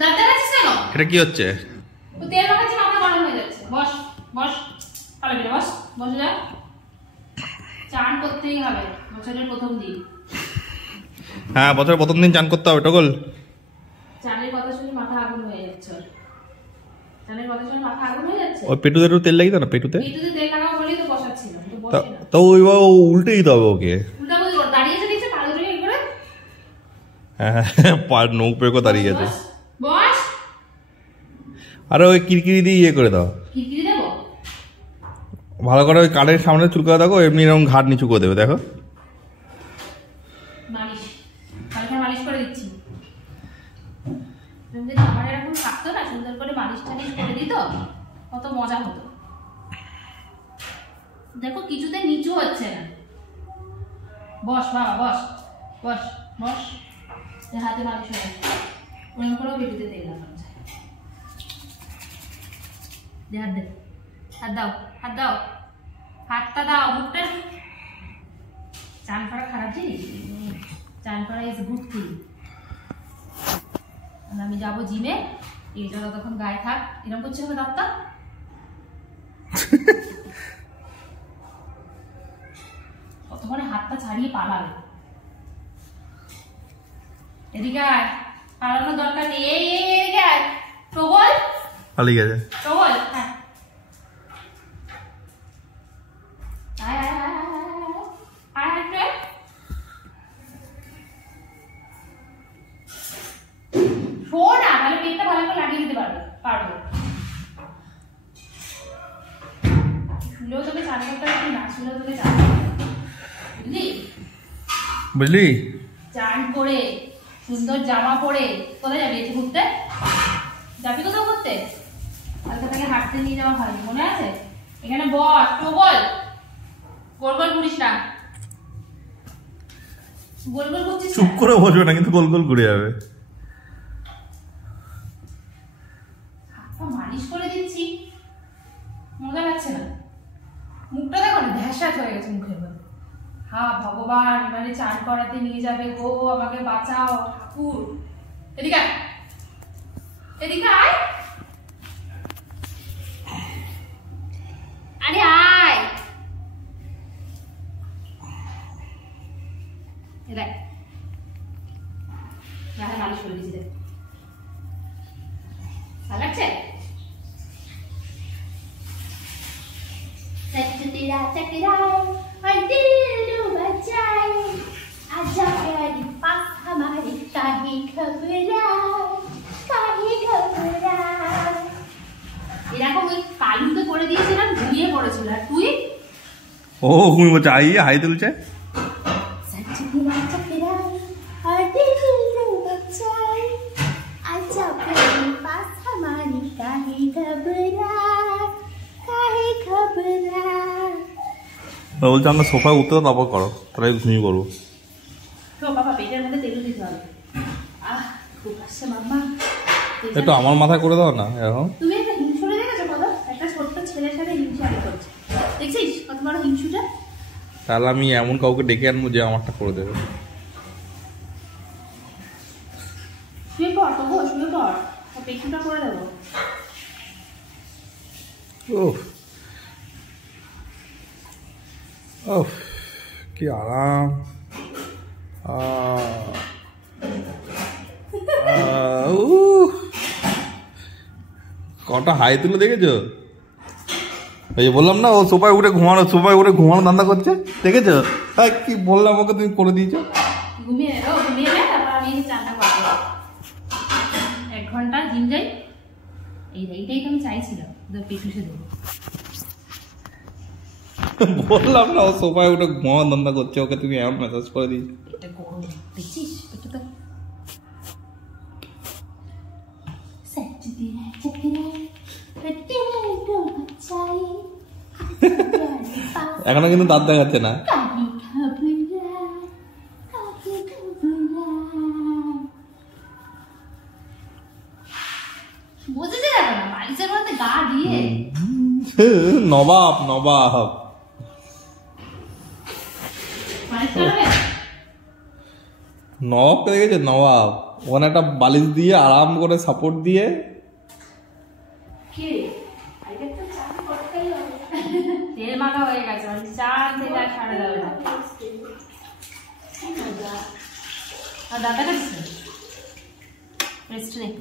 দাঁত দেখাচ্ছিস কেন? এটা কি হচ্ছে? ও তেল মাখাচ্ছি, মাথা গরম হয়ে যাচ্ছে। বস বস, পালা বেরো, বস বসে যা। চান করতেই হবে বছরের প্রথম দিন। হ্যাঁ, বছরের প্রথম দিন চান করতে হবে টগল। চানের কথা শুনে মাথা আগুন হয়ে যাচ্ছে। চানের কথা শুনে মাথা আগুন হয়ে যাচ্ছে। ওই পেটুতে একটু তেল লাগিয়ে দাও না, পেটুতে। পেটুতে তেল লাগাও বলেই তো বসাচ্ছিলাম, তো বসে না। তো ওইবার উল্টে দিতে হবে ওকে। উল্টা বলি, দাঁড়িয়েছে দেখছে পালে ধরে কি করে? হ্যাঁ, পার নৌ পেকো দাঁড়িয়ে আছে। বস। আরে ওই কিরকিরি দিয়ে ইয়ে করে দাও। কিরকিরি দেবো? ভালো করে ওই কানের সামনে চুল করে দেখো, এমনি এরকম ঘাট নিচু করে দেবে, দেখো। মালিশ, কালকে মালিশ করে দিচ্ছি। তুমি যদি আমার এরকম থাকতো না, সুন্দর করে মালিশ টালিশ করে দিত, কত মজা হতো। দেখো কিছুতে নিচু হচ্ছে না। বস বাবা, বস বস বস। হাতে মালিশ হয়ে গেছে, ওরকম করেও পেটুতে তেল লাগানো যায়। দে হাত, দে হাত, দাও হাত, দাও হাতটা, দাও মুখটা। চান করা খারাপ জিনিস? চান করা ইজ গুড থিং। আমি যাবো জিমে, এইটা ততক্ষণ গায়ে থাক। এরকম করছে হবে দাঁতটা। ততক্ষণে হাতটা ছাড়িয়ে পালাবে। এদিকে আয়, পালানোর দরকার নেই। এই এদিকে আয়, টগল পালিয়ে গেছে। টগল, হ্যাঁ আয় আয় আয় আয় আয় আয়। শোন না, তাহলে পেটটা ভালো করে লাগিয়ে দিতে পারবো। শুলেও তোকে চান করতে হবে, না শুলেও তোকে চান করতে হবে, বুঝলি? বুঝলি? চান করে সুন্দর জামা পরে কোথায় যাবি? এসে ঘুরতে যাবি? কোথাও ঘুরতে? কালকে থেকে হাঁটতে নিয়ে যাওয়া হয়, মনে আছে? এখানে বস, টগল গোল গোল ঘুরিস না। গোল গোল ঘুরছিস? চুপ করে বসবে না, কিন্তু গোল গোল ঘুরে যাবে। মালিশ করে দিচ্ছি, মজা লাগছে না। মুখটা দেখো না, ধ্যাসাত হয়ে গেছে মুখের মধ্যে। হ্যাঁ ভগবান, এবারে চান করাতে নিয়ে যাবে গো, আমাকে বাঁচাও ঠাকুর। এদিকে আয়, এদিকে আয়, আরে আয়। দেখ মালিশ করে দিচ্ছি, দেখ ভালো লাগছে? चकरा चकराए और दिल डूबा जाए, आजा प्यारी पास हमारे, काहे घबराए। এরকম ওই কালুতে করে দিয়েছিলাম, ঘুমিয়ে পড়েছিল। আর তুই? ও ঘুমিয়ে পড়ছে, আইয়ে হাই তুলছে। चकरा चकराए और दिल डूबा जाए, आजा प्यारी पास हमारे, काहे घबराए। বলছে আমরা সোফায় উঠতে তারপর করো, তাহলে ঘুমিয়ে পড়বো। পেটের মধ্যে তেল দিতে হবে। একটু আমার মাথায় করে দাও না এখন। তুমি একটা হিংসুটা দেখেছো? কত একটা ছোট্ট ছেলের সাথে হিংসুটা করছে, দেখছিস কত বড় হিংসুটা? তাহলে আমি এমন কাউকে ডেকে আনবো যে আমারটা করে দেবে। শুয়ে পড়, তো বস, শুয়ে পড়, পেছনটা করে দেবো। ওহ কি আরাম। কটা হাই তুলে দেখেছো? ওই যে বললাম না, ও সোফায় উঠে ঘুমানো ধান্দা করছে, দেখেছো? হ্যাঁ, কি বললাম ওকে, তুমি করে দিয়েছো। ঘুমিয়ে নে, তারপর আমি চানটা করবো। 1 ঘন্টা জিম যাই, এইটাই তো আমি চাইছিলাম, পেটুসে দেবো। বললাম না, ও সোফায় উঠে ঘুমানো ধান্দা করছে, ওকে তুমি এমন মেসেজ করে দিয়েছো। এটা গরম দেখছিস? এটা তো এখনো কিন্তু দাঁত দেখাচ্ছে না। বুঝেছে না বালিশের মধ্যে গা দিয়ে নবাব নবাবকে দেখেছো? নবাব ওখানে একটা বালিশ দিয়ে আরাম করে সাপোর্ট দিয়ে তেল মাখা হয়ে গেছে, চান থেকে আর ছাড়া যাবে না। আর দাদা কাছে রেস্ট নেই।